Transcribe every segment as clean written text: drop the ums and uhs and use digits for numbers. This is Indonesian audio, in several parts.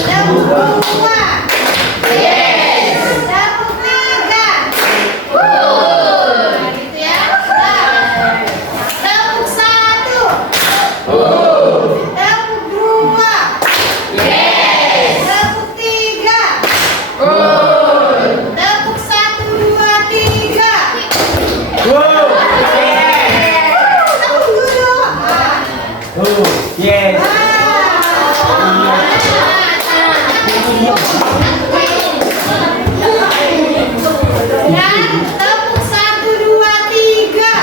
Tepuk dua. Yes. Tepuk tiga. Nah, gitu ya. Nah, tepuk satu. Tepuk dua. Yes. Tepuk tiga. Tepuk satu, dua, tiga. Tepuk dulu. Yes. Dan tepuk satu, dua, tiga.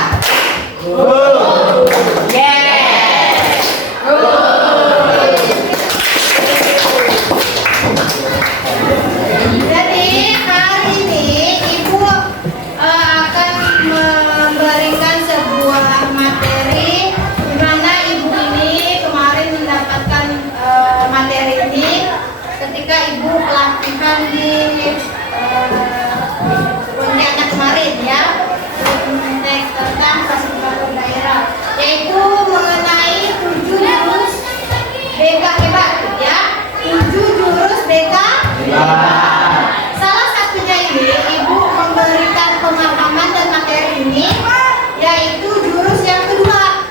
Jadi hari ini Ibu akan memberikan sebuah materi di mana Ibu ini kemarin mendapatkan materi ini ketika Ibu pelatihan di Pontianak kemarin ya, tentang fasilitas daerah, yaitu mengenai 7 jurus BK hebat ya, 7 jurus BK hebat. Salah satunya ini Ibu memberikan pemahaman dan materi ini, yaitu jurus yang kedua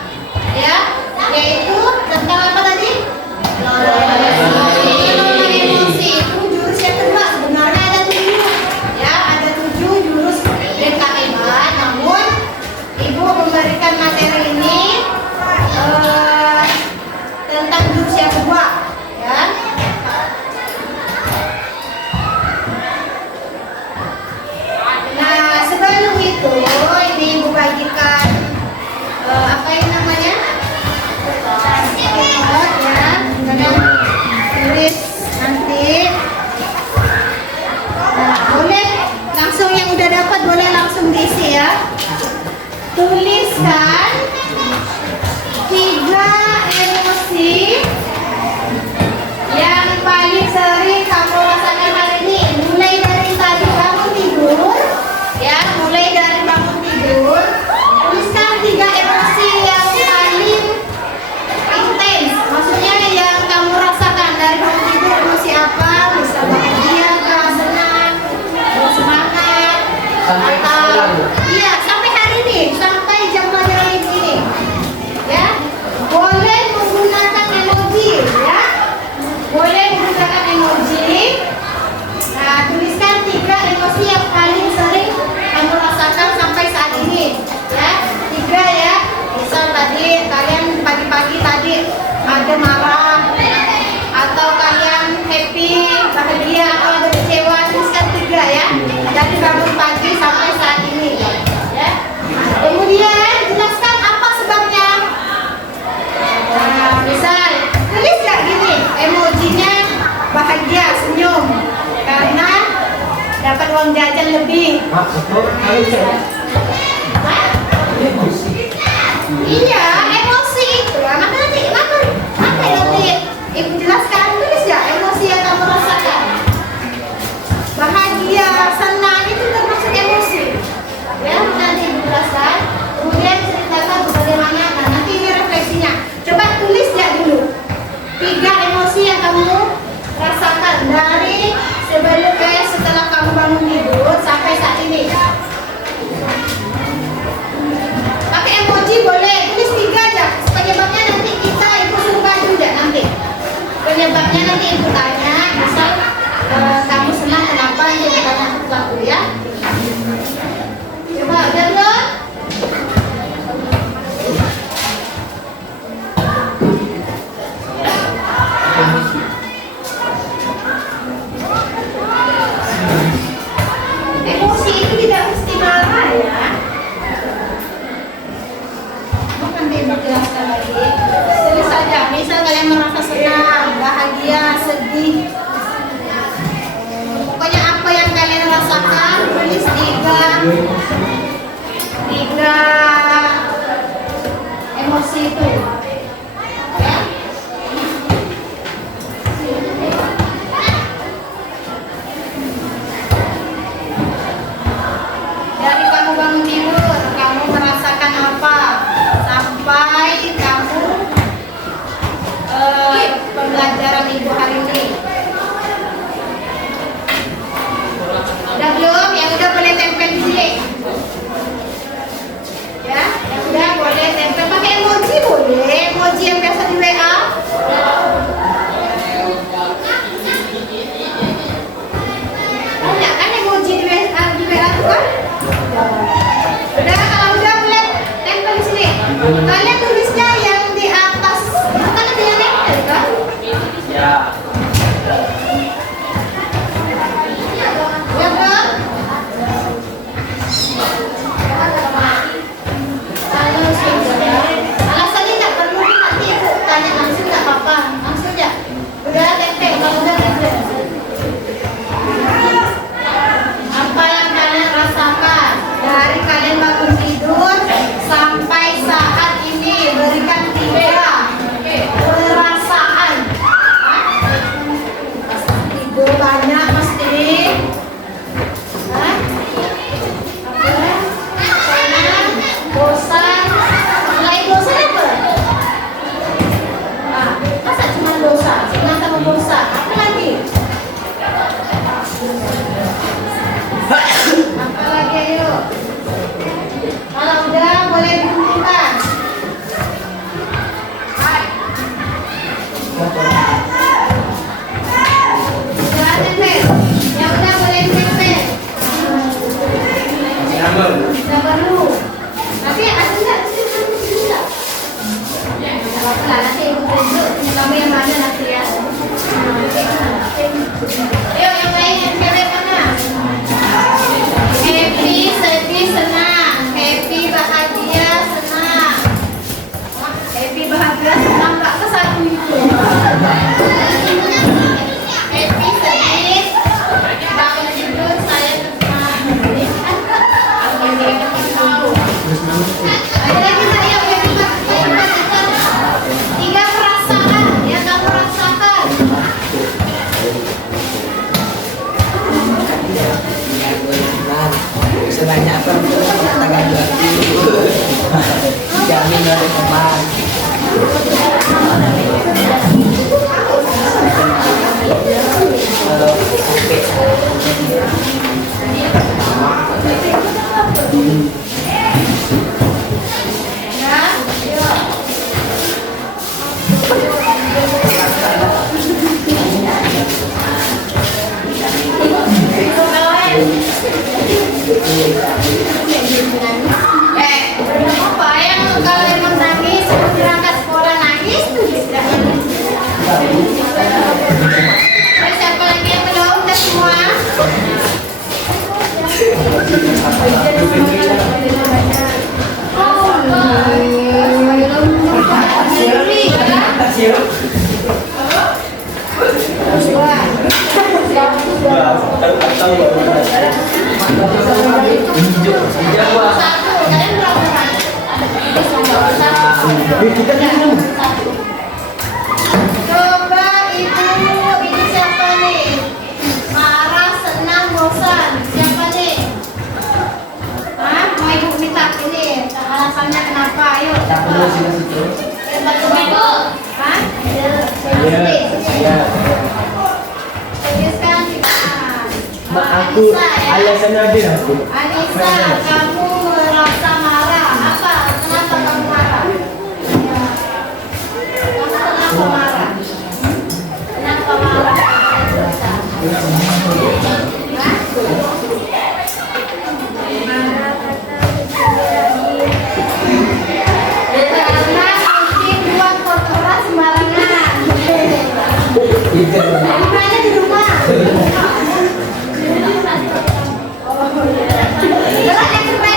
ya, yaitu tentang apa tadi? Emosi. Itu jurus yang kedua. Sebenarnya ada 7 ya, ada 7 jurus BK hebat. Namun Ibu memberikan materi ini tentang jurus yang kedua ya. Nah, sebelum itu ini Ibu bagikan apa yang namanya? Note ya, jangan tulis nanti. Nah, boleh langsung yang udah dapat boleh langsung diisi ya. Tuliskan 3 emosi yang paling sering kamu rasakan hari ini. Mulai dari tadi bangun tidur ya, mulai dari bangun tidur. Tuliskan 3 emosi yang paling intens. Maksudnya yang kamu rasakan dari bangun tidur, emosi apa? Bisa bahagia, senang, semangat, atau iya sampai hari ini, sampai jam pelajaran ini ya. Boleh menggunakan emoji ya, boleh menggunakan emoji. Nah, tuliskan 3 emosi yang paling sering kamu rasakan sampai saat ini ya. 3 ya. Misal tadi kalian pagi-pagi tadi ada marah, atau kalian happy, bahagia, atau ada kecewa, tuliskan 3 ya. Dari bangun pagi sampai saat ini ya. Kemudian jelaskan apa sebabnya. Nah, misal tulis ya gini, emojinya bahagia, senyum karena dapat uang jajan lebih. Hah? Iya, emosi itu anak nanti Ibu jelaskan, tulis ya emosi yang kamu rasakan. Bahagia, senang itu termasuk emosi ya, nanti Ibu jelaskan. Kemudian ceritakan bagaimana. Nah, nanti ini refleksinya. Coba tulis ya dulu 3 emosi yang kamu rasakan dari sebelum setelah kamu bangun tidur sampai saat ini. Pakai emoji boleh, tulis 3 banyak pasti. Hah? Apa? Senang, bosan. Selain bosan apa? Ah, masa cuma dosa? Senang sama bosan. Apa lagi? Apa lagi ayo? Kalau udah boleh dikumpulkan. Udah tempel. Yang udah boleh tempel. Sudah baru. Tapi aslinya bisa. Nah, nanti ibu tunjuk kamu yang mana nanti ya. Ayo yang lain yang cewek mana? Happy, sedih, senang. Happy, bahagia, senang. Happy, bahagia, senang. Gak ke satu itu. Happy, sedih. Bangun tidur, saya senang. Ada lagi tadi yang tiga perasaan yang kamu rasakan. Sebanyak apa tanggal 20 jamin oleh teman. Kalau Apa yang kalau emang nangis berangkat sekolah nangis tuh bisa. Terus siapa lagi yang belum? Udah semua? Coba ibu, ini siapa nih? Marah, senang, bosan. Siapa nih? Hah? Mau ibu minta ini? Alasannya kenapa? Ayo, siapa? Ibu. Hah? Serius kan kita? aku alasannya ada aku. Anissa, kamu merasa marah. Apa? Kenapa kamu marah? Kamu kenapa marah? Kenapa marah? Karena mungkin buat kotoran sembarangan. Dimana di rumah? Berat yang keren.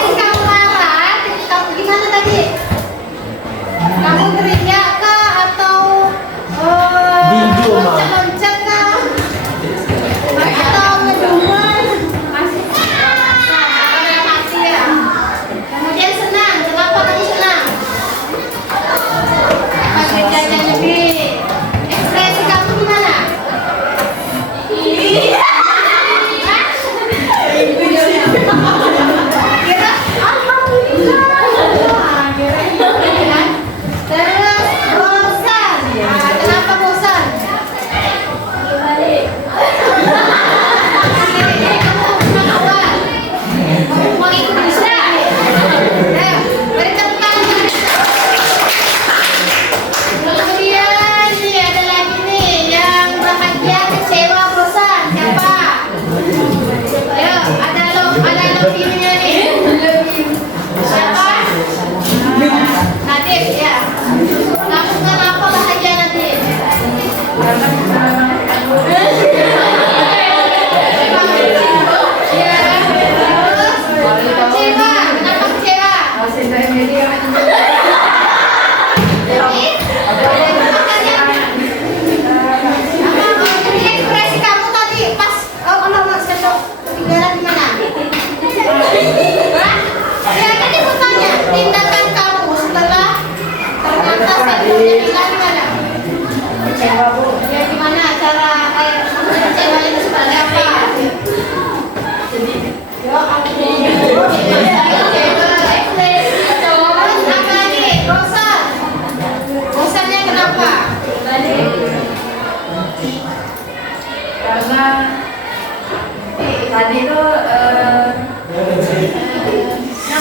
tadi tuh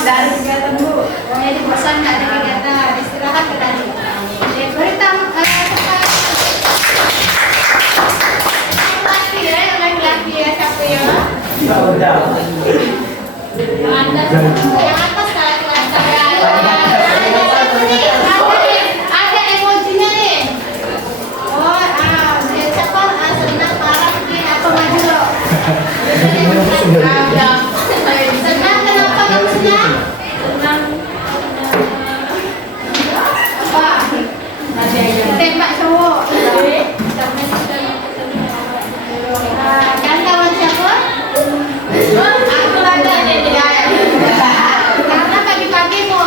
dari kegiatan Bu. Jadi bosan nggak ada kegiatan, istirahat ke tadi. Oke, berita laki ya, yang laki-laki ya, siapa ya? Ya udah. Yang atas laki-laki saya. Ada emojinya nih. Oh, siapa? Senang, marah, atau maju loh. Senang, kenapa kamu senang? Apa? Tembak cowok. Kan kawan siapa? Aku ada nih. Karena pagi-pagi mau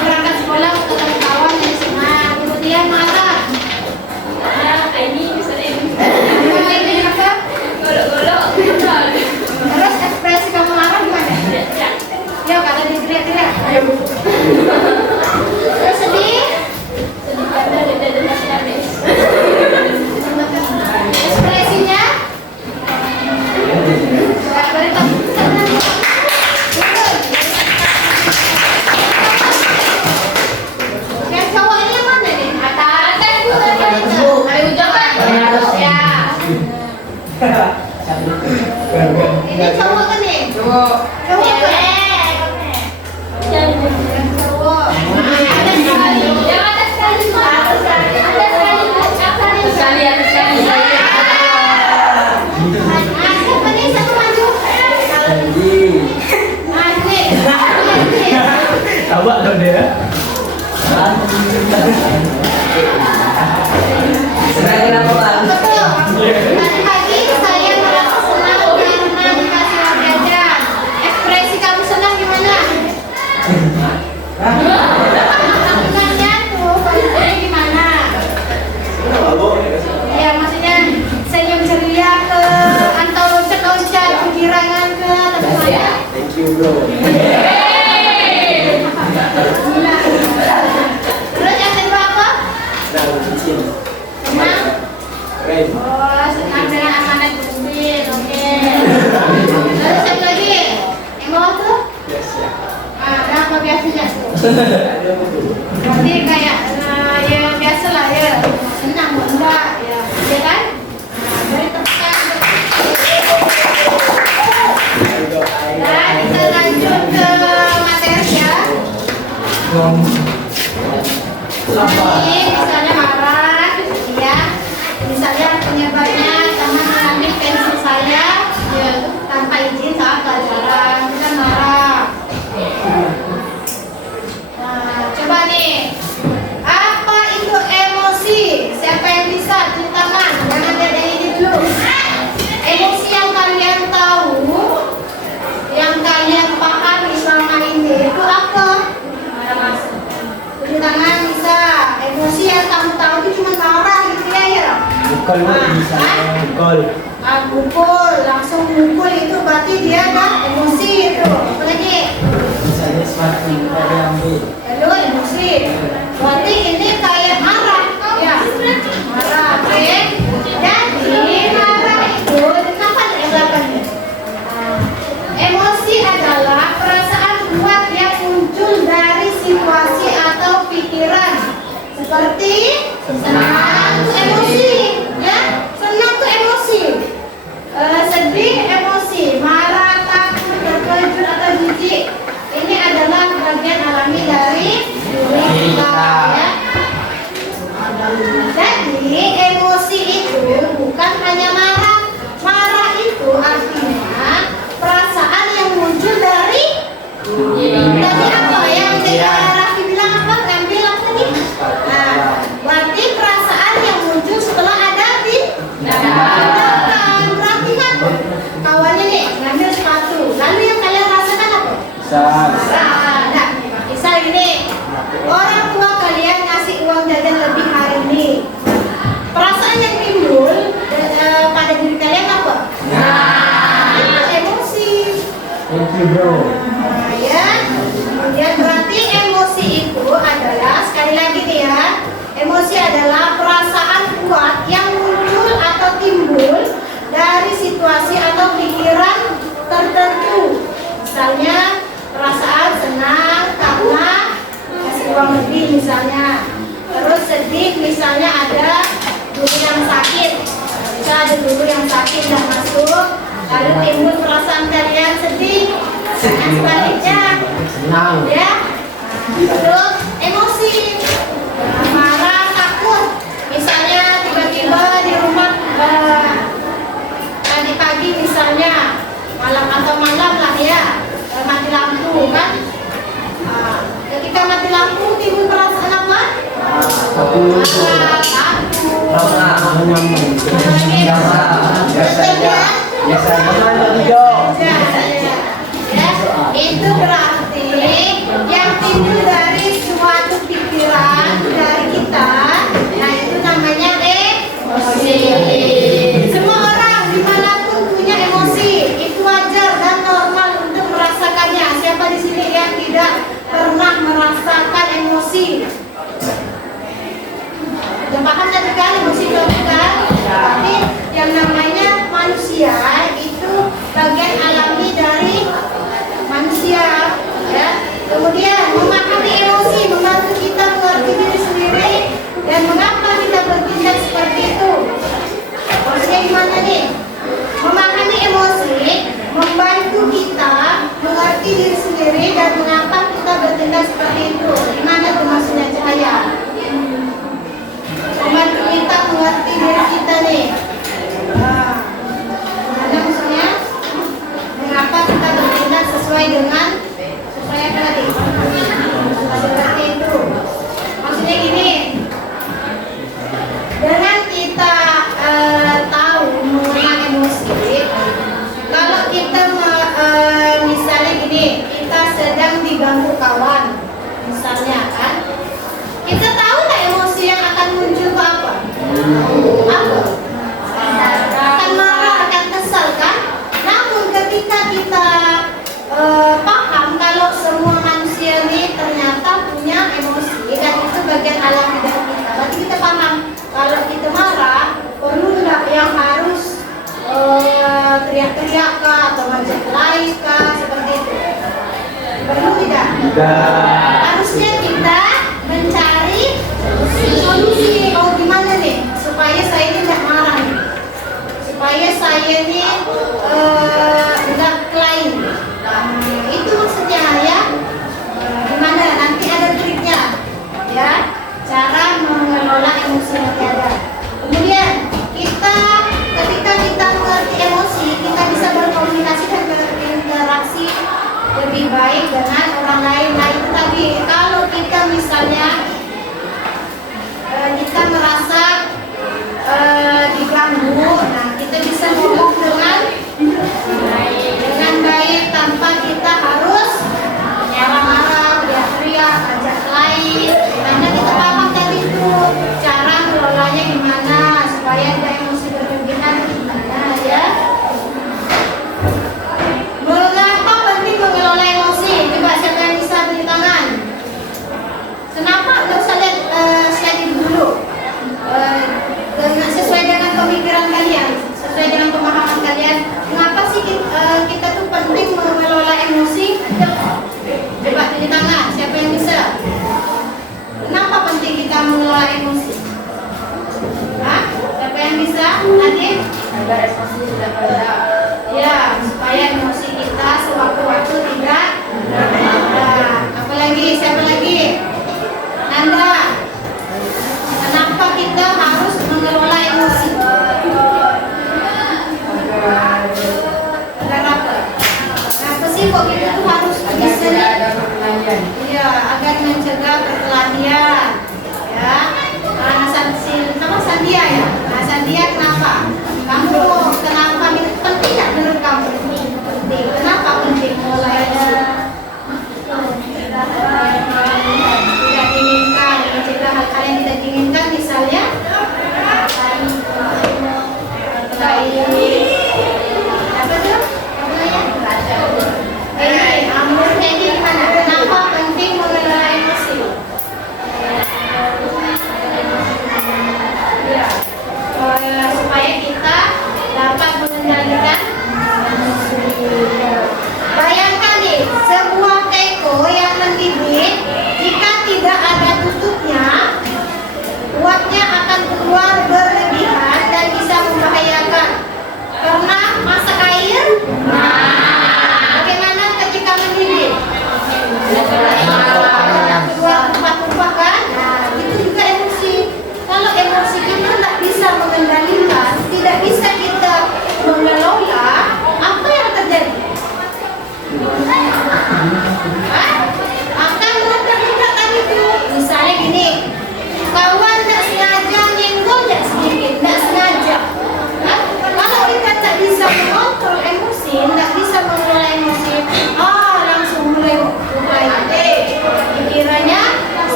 berangkat sekolah mau ketemu kawan jadi senang. Kemudian marah. Ini apa? Terus ekspresi kamu marah gimana? Ya kata diteriak-teriak. Terus sedih? Ekspresinya? Yang cowok ini yang mana nih? Atas ya. Ini cowok kan nih? Cowok kan? Yang cowok. Siapa nih? Siapa maju? Coba dong dia. Senang kenapa Bang? Tadi pagi saya merasa senang karena dikasih uang jajan. Ekspresi kamu senang gimana? Senangnya tuh, kondisinya gimana? Ya maksudnya senyum ceria ke atau loncat-loncat kegirangan ke atau gimana? Thank you bro. Terus yang kedua apa? Senang cincin. Senang? Keren. Oh, senang dengan amanat mobil, oke. Terus satu lagi, yang bawah tuh? Yes ya. Ada apa biasanya tuh? Berarti kayak ya biasa lah ya, senang enggak ya, ya kan? Dari tekan. Dan kita lanjut ke materi ya. Ini misalnya marah, ya. Misalnya penyebabnya karena mengambil pensil saya, ya tanpa izin saat pelajaran, kita marah. Nah, coba nih, apa itu emosi? Siapa yang bisa cerita man? Jangan dari ini dulu. Emosi yang kalian tahu, yang kalian pahami selama ini itu apa? Tunjuk tangan bisa. Emosi yang kamu tahu itu cuma marah gitu ya? Bukol misalnya bukol. Pukul, langsung pukul itu berarti dia ada emosi itu. Apa lagi? Misalnya smartphone kita ambil. Lalu emosi. Berarti ini kayak marah, ya. Marah, oke. Jadi marah itu kenapa ada yang belakangnya? Emosi adalah perasaan kuat yang muncul dari situasi atau pikiran. Seperti senang itu emosi, ya. Senang itu emosi. Sedih emosi, marah, takut, terkejut atau jijik. Ini adalah bagian alami dari diri kita, ya. Jadi emosi itu bukan hanya marah. Marah itu artinya perasaan yang muncul dari apa yang Raffi bilang apa? Ngambil apa tadi? Nah, berarti perasaan yang muncul setelah ada tindakan. Berarti kan kawannya nih ngambil sepatu, lalu yang kalian rasakan apa? Marah. Nah, misal ini orang tua kalian ngasih uang jajan lebih hari ini. Perasaan yang timbul pada diri kalian apa? Emosi. Thank you bro. Nah, ya. Kemudian berarti emosi itu adalah, sekali lagi nih ya, emosi adalah perasaan kuat yang muncul atau timbul dari Lalu timbul perasaan kalian sedih, dan sebaliknya, Senang. ya. Terus emosi, marah, takut. Misalnya tiba-tiba di rumah tadi pagi misalnya malam atau malam lah ya, mati lampu kan. Ketika mati lampu timbul perasaan apa? Marah, takut. Itu berarti yang timbul dari suatu pikiran dari kita, nah itu namanya emosi. Semua orang dimanapun punya emosi, itu wajar dan normal untuk merasakannya. Siapa di sini yang tidak pernah merasakan emosi? Udah paham tadi kan emosi bukan? Tapi yang namanya manusia itu bagian alami dari manusia, ya. Kemudian memahami emosi membantu kita mengerti diri sendiri dan mengapa kita bertindak seperti itu. Maksudnya gimana nih? Memahami emosi membantu kita mengerti diri sendiri dan mengapa kita bertindak seperti itu. Gimana tuh maksudnya Cahaya? Membantu kita mengerti diri kita nih. Gimana maksudnya? Mengapa kita bertindak sesuai apa tadi? Seperti itu. Maksudnya gini. Dengan kita tahu mengenai emosi, kalau kita misalnya gini, kita sedang diganggu kawan, misalnya kan, kita tahu nggak emosi yang akan muncul itu apa? Apa? Akan marah, akan kesal kan? Namun ketika kita paham kalau semua manusia ini ternyata punya emosi dan itu bagian alami dari kita, berarti kita paham kalau kita marah perlu nggak yang harus teriak-teriak kah atau ngajak lain kah seperti itu? Perlu tidak? Harusnya kita mencari solusi. Oh gimana nih supaya saya ini tidak marah nih, supaya saya ini nggak klaim. Itu maksudnya ya. Gimana? Nanti ada triknya, ya. Cara mengelola emosi yang ada. Kemudian ketika kita mengerti emosi, kita bisa berkomunikasi dan berinteraksi lebih baik dengan orang lain. Nah itu tadi, kalau kita misalnya kita merasa diganggu, nah kita bisa ngomong dengan baik tanpa kita harus marah-marah, teriak-teriak, ajak lain. Karena kita paham tadi itu cara mengelolanya gimana supaya tidak emosi berlebihan gimana ya. Mengapa penting mengelola emosi? Coba siapa yang bisa beri tangan? Kenapa? Nggak usah lihat slide dulu. Sesuai dengan pemikiran kalian, sesuai dengan pemahaman kalian. Mengapa sih kita tuh penting mengelola emosi? Coba beri tangan. Siapa yang bisa? Kenapa penting kita mengelola emosi? Hah? Siapa yang bisa? Nadine? Agar emosi tidak meledak. Ya, supaya emosi kita sewaktu-waktu tidak meledak. Apalagi? Siapa lagi? Nanda. Kenapa kita harus mengelola emosi? Agar apa? Kenapa sih kok kita tuh harus bisa? Iya, agar mencegah perkelahian. Ya. Nah, sama Sandia ya. Nah, Sandia kenapa? Kamu kenapa penting nggak menurut kamu? Penting. Kenapa penting mulainya? Tidak diinginkan, mencegah hal-hal yang tidak diinginkan, misalnya apa tuh? Menurutnya ini gimana? Kenapa penting mengelola emosi? Ya.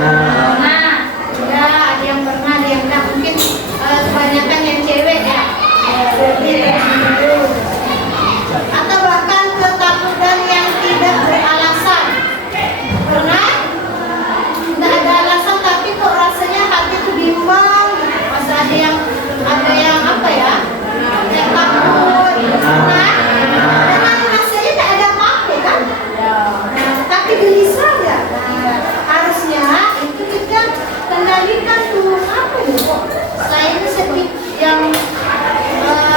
Nah, ya ada yang pernah, ada yang enggak. Mungkin kebanyakan yang cewek ya. Berarti dulu. Atau bahkan ketakutan yang tidak beralasan. Pernah? Tidak ada alasan tapi kok rasanya hati itu bimbang. Masa ada yang apa ya? Yang takut. Pernah? Karena rasanya tidak ada apa-apa kan? Nah, tapi gelisah ya. Nah, harusnya itu kita kendalikan tuh apa ya kok? Selain sedih yang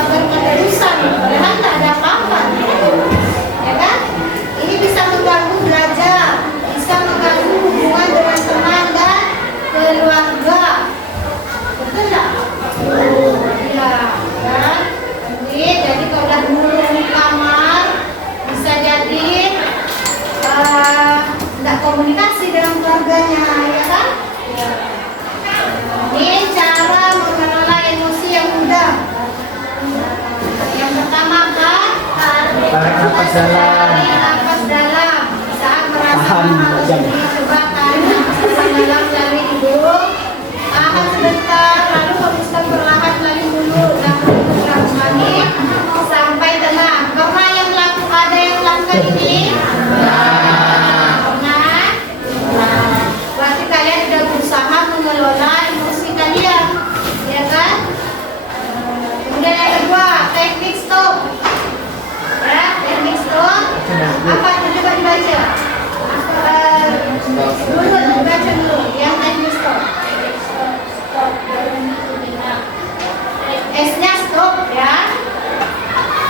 berketerusan, padahal tak ada apa-apa, ya kan? Ini bisa mengganggu belajar, bisa mengganggu hubungan dengan teman dan keluarga, betul nggak? Iya, kan? Jadi kalau udah dulu di kamar, bisa jadi nggak komunikasi dengan keluarganya, ya kan? Ini cara mengelola emosi yang mudah. Yang pertama apa? Tarik nafas dalam. Tarik nafas dalam. Saat merasa Tahan lemas, jam. coba tarik nafas dalam dari hidung. Tahan sebentar, lalu hembuskan perlahan melalui mulut dan perut kembali sampai tenang. Pernah yang ada yang melakukan ini? Pernah? Berarti kalian sudah berusaha mengelola emosi kalian, ya kan? Kemudian yang kedua, teknik stop. Ya, teknik stop. Apa itu coba dibaca? Dulu dibaca dulu. Yang teknik stop. S-nya stop ya.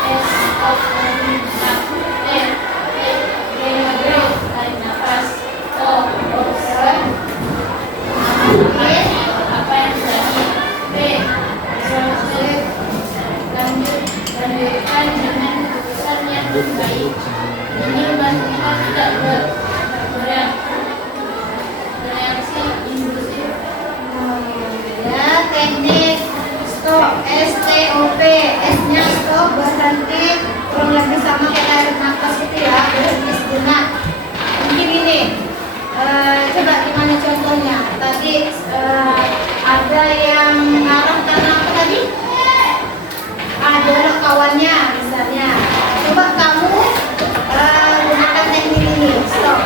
S stop. Apa yang terjadi? B. Lanjutkan dengan keputusan yang baik. Ini membantu kita tidak bereaksi impulsif. Ya, teknik stop. S-T-O-P. S-nya stop, berhenti. Kurang lebih sama kayak tarik nafas itu ya. Berhenti sejenak. Mungkin ini. Coba gimana contohnya? Tadi ada yang marah karena apa tadi? Ada kawannya misalnya. Coba kamu gunakan teknik ini, stop.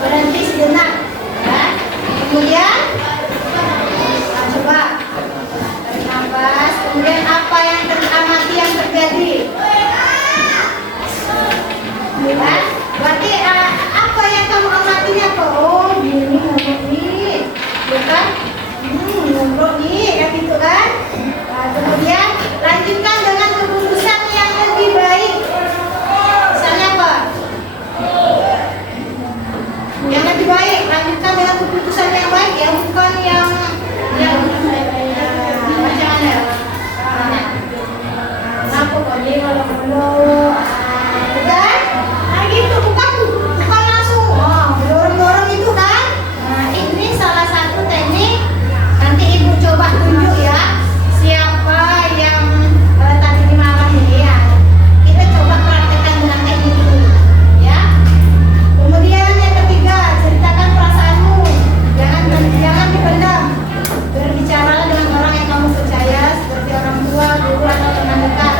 Berhenti sejenak. Ya. Kemudian coba tarik nafas. Kemudian apa yang teramati yang terjadi? Ya. Berarti apa yang kamu amatinya kok? Oh, gini ngobrol nih, bukan? Ngobrol nih, kan gitu kan? Nah, kemudian lanjutkan dengan keputusan yang lebih baik. Misalnya apa? Yang lebih baik, lanjutkan dengan keputusan yang baik ya, bukan yang macam mana? Kenapa kok dia kalau bukan? Nah gitu, bukan langsung dorong-dorong itu kan? Nah ini salah satu teknik. Nanti ibu coba tunjuk ya siapa yang tadi dimarahin ya. Kita coba praktekkan dengan teknik ini ya. Kemudian yang ketiga, ceritakan perasaanmu. Jangan dipendam. Berbicaralah dengan orang yang kamu percaya, seperti orang tua, guru atau teman dekat.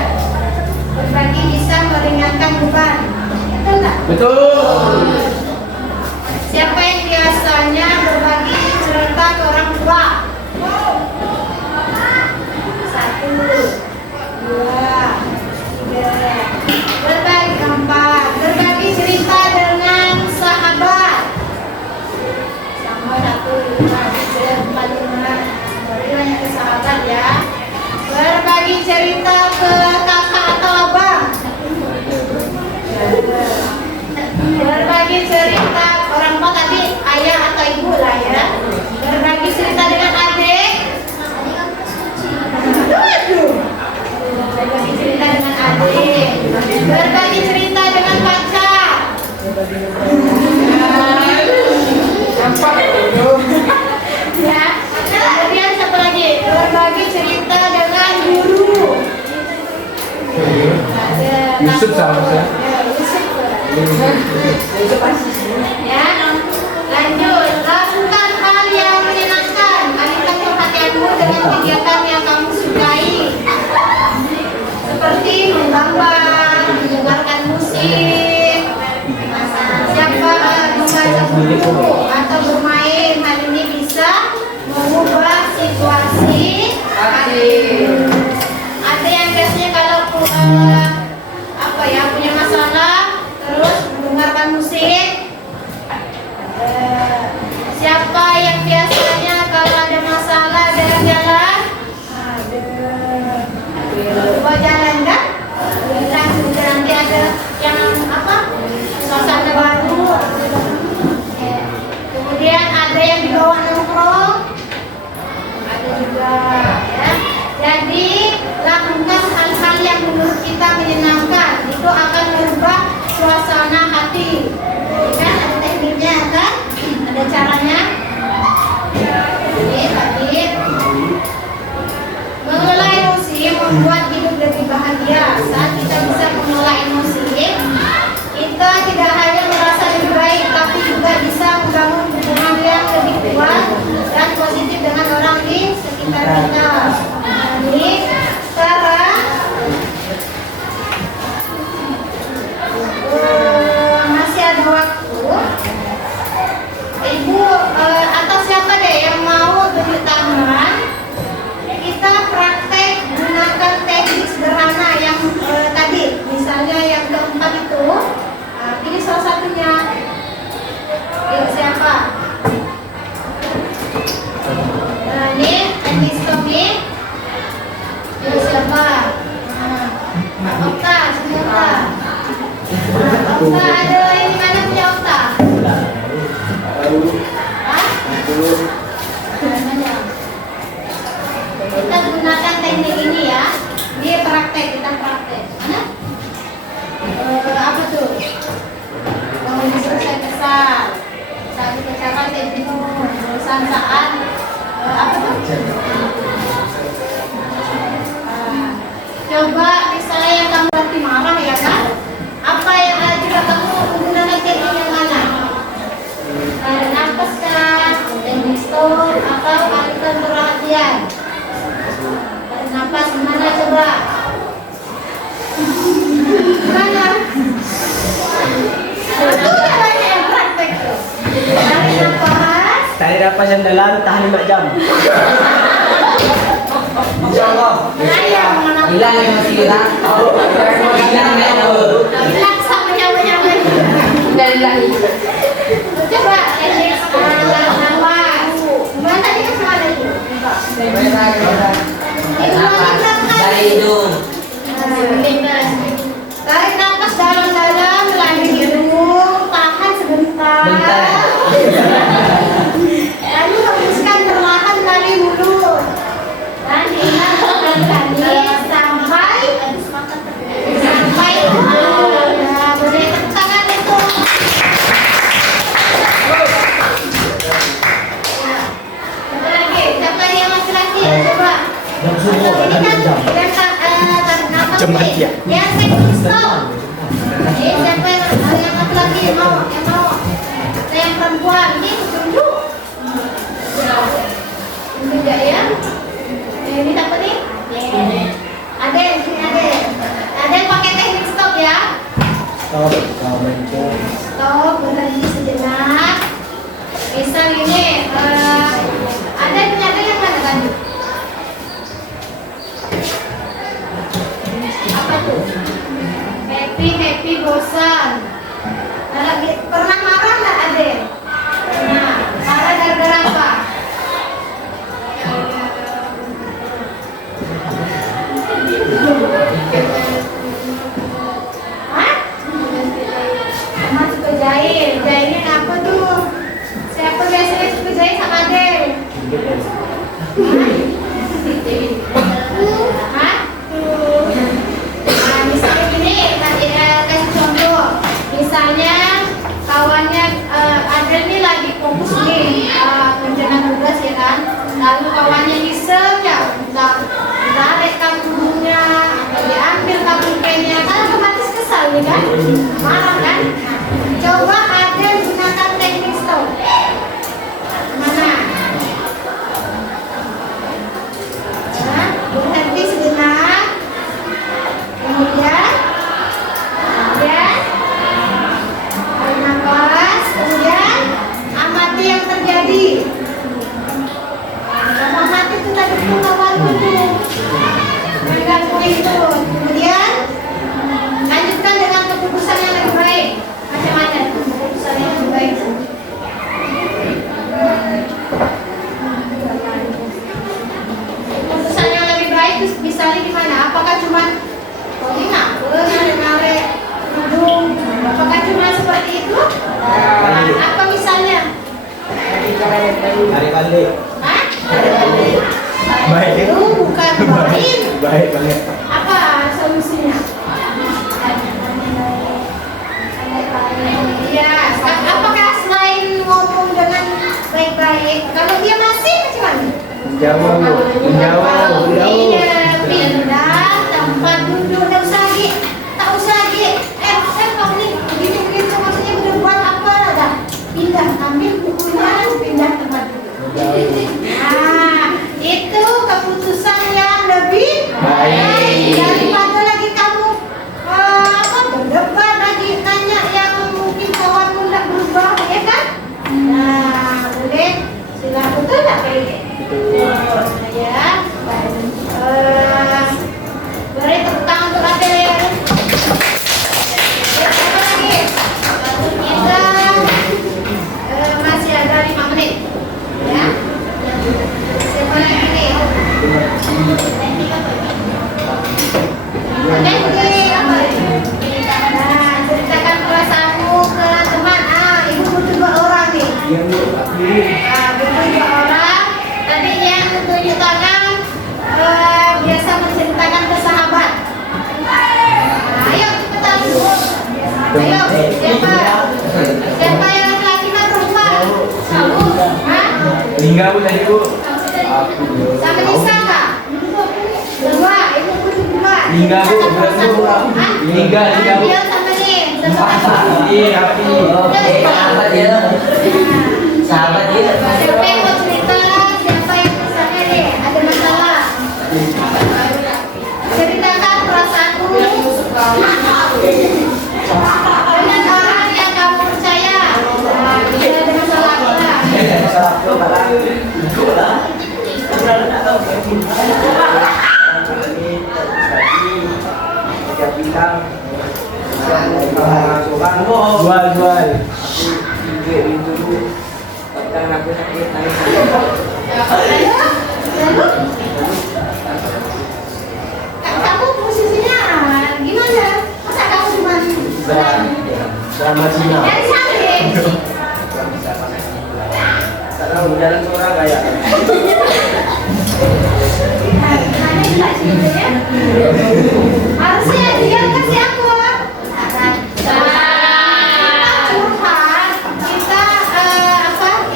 Berbagi bisa meringankan beban. Betul nggak? Betul. Siapa yang biasanya berbagi cerita ke orang tua? 1, 2, 3. Berbagi 4. Berbagi cerita dengan sahabat. Sama 1, 2, 3, 4, 5. Beri banyak ke sahabat ya. Berbagi cerita ke kakak atau abang. Berbagi cerita orang tua tadi ayah atau ibu lah ya. Berbagi cerita dengan adik. Aduh. Berbagi cerita dengan adik. Berbagi cerita dengan pacar. Ya. Kemudian satu lagi, berbagi cerita dengan guru. Yusuf sama saya. Yusuf. Ya, lanjut. Lakukan dengan kegiatan yang kamu sukai, seperti menggambar, mendengarkan musik, siapa membaca buku atau bermain. Hal ini bisa mengubah situasi hati. Ada yang biasanya kalau punya masalah terus mendengarkan musik. Siapa yang biasanya kalau ada masalah jalan-jalan? Coba jalan kan? Langsung nanti ada yang suasana baru. Kemudian ada yang dibawa nongkrong. Ada juga ya. Jadi lakukan hal-hal yang menurut kita menyenangkan. Itu akan merubah suasana hati. Kan ada tekniknya kan? Ada caranya. Ini tadi mengelola emosi membuat hidup lebih bahagia. Saat kita bisa mengelola emosi, kita tidak hanya merasa lebih baik, tapi juga bisa membangun hubungan yang lebih kuat dan positif dengan orang di sekitar kita. Ini sekarang masih ada waktu. Ibu atau siapa deh yang mau tunjuk tangan? Kita praktek gunakan teknik sederhana yang tadi, misalnya yang keempat itu. Pilih salah satunya. Yuk, siapa? Nah, ini teknik stop nih. Yuk, siapa? Okta, sini Okta. Okta, ada ini mana punya Okta? Hah? Kita gunakan teknik ini ya. Dia praktek, kita praktek. Mana? Apa tuh? Oh, ini selesai pesan. Saat dibacakan teknik pesan saat apa tuh? Coba misalnya yang kamu berarti marah ya kan? Apa yang jika kamu menggunakan teknik yang mana? Tarik nafas kan, teknik stop atau alihkan perhatian. Tarik nafas mana coba? Mana? Itu banyak yang praktek tuh. Tarik nafas. Tarik nafas yang dalam, tahan 5 jam. InsyaAllah. Melayang mana? Hilang yang masih hilang. Hilang yang Hilang sama nyawa-nyawa. Coba teknik tarik nafas. Gimana tadi kan semua ada itu? dari hidung. Tarik nafas dalam-dalam melalui hidung, tahan sebentar. Bentar. Lalu hembuskan perlahan melalui mulut. Dan diingat kali sampai nah, boleh tepuk tangan itu. Ya. Satu lagi, siapa yang laki-laki? Coba. Ini kan yang tarik nafas nih. Yang teknik stop. Siapa yang laki-laki mau? Yang mau? Yang perempuan ini tunjuk. Tunjuk ya. Ini siapa nih? Aden, sini Aden. Aden pakai teknik stop ya. Stop, berhenti sejenak. Misal ini, Aden punya Aden yang mana kan? Apa tuh? Happy, bosan. Nah, lagi pernah marah nggak Aden? Nah, marah gara-gara apa? Hah? Mama suka jahit. Jahitnya apa tuh? Siapa biasanya suka jahit sama Aden? Hah? Nah, misalnya gini, kasih contoh. Misalnya kawannya Aden nih lagi fokus nih kerjaan tugas ya kan. Lalu kawannya iseng ya, ditarik kartunya atau diambil kartu pennya, kan otomatis kesal nih kan, marah kan. Nah, coba Aden gunakan teknik stop. Mana? seperti itu? Apa misalnya? Hari kali. Hah? Baik. Itu bukan baik. Baik banget. Apa solusinya? Iya, apakah selain ngomong dengan baik-baik, kalau dia masih macam mana? Menjauh. Iya, pindah tempat duduk, tak usah lagi. Kamu nih begitu maksudnya berbuat apa dah? Pindah, ambil bukunya, pindah tempat duduk. Nah, itu keputusan yang lebih Baik. daripada lagi kamu berdebat lagi tanya yang mungkin kawanmu tidak berubah, ya kan? Nah, boleh silakan betul tak kayak ya. Beri tepuk tangan untuk Adel ya. Apa lagi? Kita masih ada 5 menit. Ya. Siapa lagi nih? Oke, apa? Nah, ceritakan perasaanmu ke teman. Ibu butuh 2 orang nih. Butuh 2 orang. Tadi yang tunjuk tangan biasa menceritakan ke sahabat. Ayo cepetan. Ayo, siapa yang laki-laki nak perempuan? Kamu? Hah? Lingga bu tadi bu. Sama Nisa kak? 2, ibu butuh 2. Lingga bu, Lingga bu. Dia sama nih, sama Iya, Api. Oke, sahabat dia. Sahabat dia. siapa yang mau cerita, siapa yang misalnya nih ada masalah, ceritakan perasaanmu dengan orang yang kamu percaya. Nah, dia ada masalah apa? Jual. Lalu, kamu posisinya gimana? Masa kamu cuma Sama Cina. dari samping? Karena jalan seorang kayak. Harusnya dia kasih aku.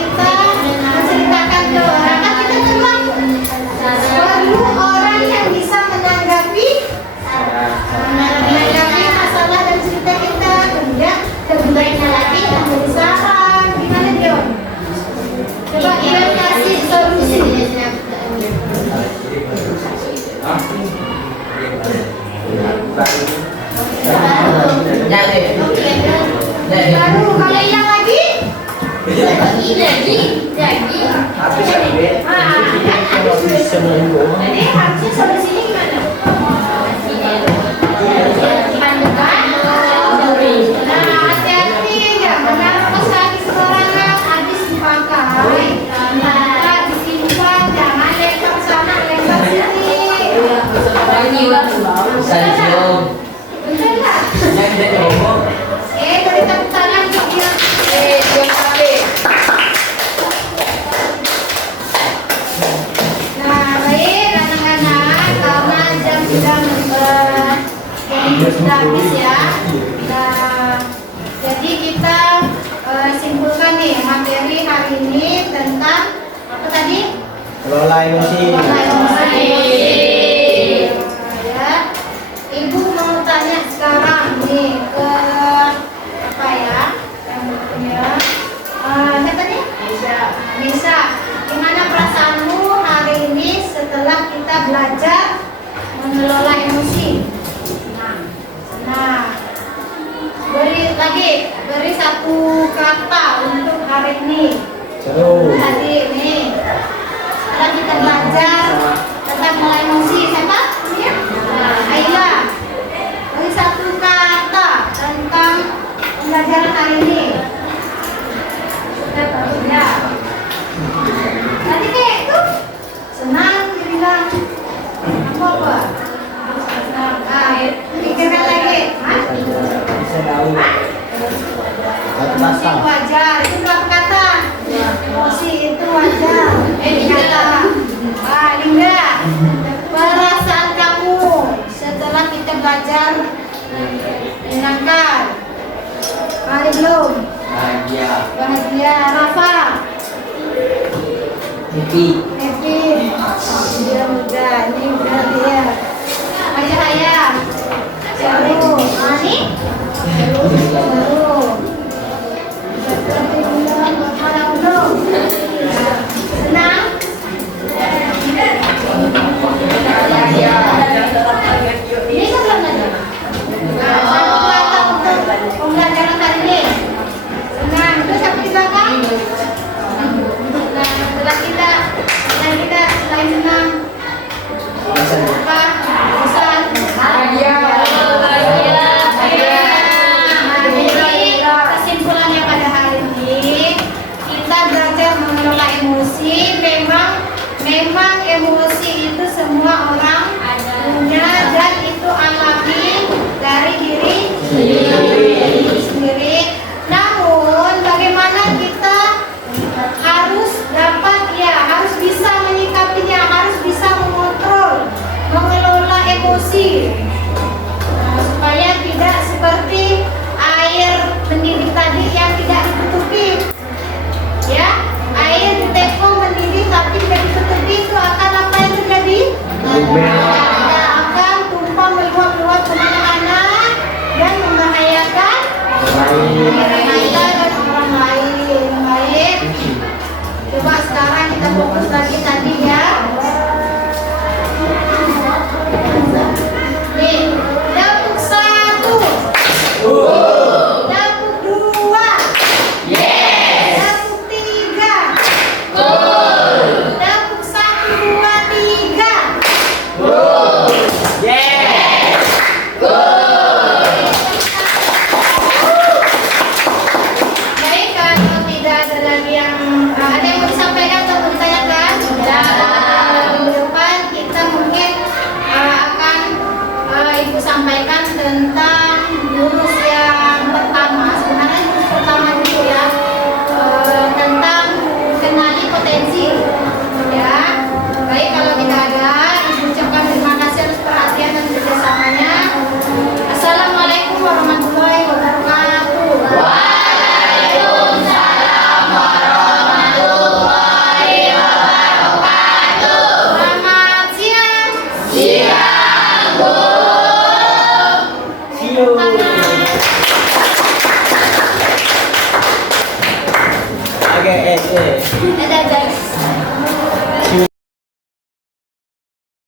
Kita menceritakan ke orang, kan kita perlu orang yang bisa menanggapi masalah dan cerita kita, kemudian kemudiannya lagi menjadi saran. Gimana dia? Coba kita kasih solusi. Jadi. Baru kalau hilang lagi? Lagi. Habis lagi. Jadi harusnya solusinya gimana? Nah, hati-hati ya, karena pas lagi sembarangan habis dipakai, maka disimpan, jangan lempar sana, lempar sini. Saljum. Betul nggak? Yang dia ngomong. Beri tepuk tangan untuk dia. Nah, baik anak-anak, karena jam sudah habis ya. Nah, jadi kita simpulkan nih materi hari ini tentang apa tadi? Kelola emosi. Ya. Ibu mau tanya sekarang nih ke apa ya? Yang punya siapa nih? Nisa. Gimana perasaanmu hari ini setelah kita belajar mengelola emosi? Nah, beri satu kata untuk hari ini. Tadi nih, setelah kita belajar tentang mengelola emosi, siapa? Ya? Aila. Beri satu kata tentang pembelajaran hari ini. Ya. Tadi kayak itu senang dibilang apa? Senang. Pikirkan lagi. Hah? Bisa tahu. Hah? Emosi wajar. Itu berapa kata? Emosi itu wajar. Kata. Linda. Perasaan kamu setelah kita belajar menyenangkan. Kali belum? Bahagia. Bahagia. Rafa. Happy. Happy. Dia muda. Ini muda dia. Cahaya. Seru. Ani. Seru. Senang. Ini kan belum ada. Satu kata untuk pembelajaran hari ini. Senang. Itu siapa di belakang? Nah, setelah kita selain senang apa? Bosan. Bahagia. Jadi kesimpulannya pada hari ini kita belajar mengelola emosi. Memang emosi itu semua orang punya dan itu alami dari diri sendiri. Namun bagaimana kita harus harus bisa menyikapinya, harus bisa mengontrol, mengelola emosi. Supaya tidak seperti air mendidih tadi yang tidak ditutupi. Ya, air di teko mendidih tapi tidak ditutupi, itu akan apa yang terjadi? Akan tumpah meluap-luap kemana-mana dan membahayakan kita dan orang lain. Baik. Coba sekarang kita fokus lagi tadi ya. Nih, dapur 1. Dapur 2. Dapur 3. Dapur 1, 2, 3. Baik, kalau tidak ada lagi yang ada yang mau disampaikan atau mau ditanyakan? Minggu depan kita mungkin akan Ibu sampaikan tentang jurus yang pertama. Sebenarnya jurus pertama dulu ya, tentang kenali potensi. Ya, baik kalau tidak ada, Ibu ucapkan terima kasih atas perhatian dan kerjasamanya. Assalamualaikum warahmatullahi wabarakatuh. Selamat siang. Oke, Dadah guys.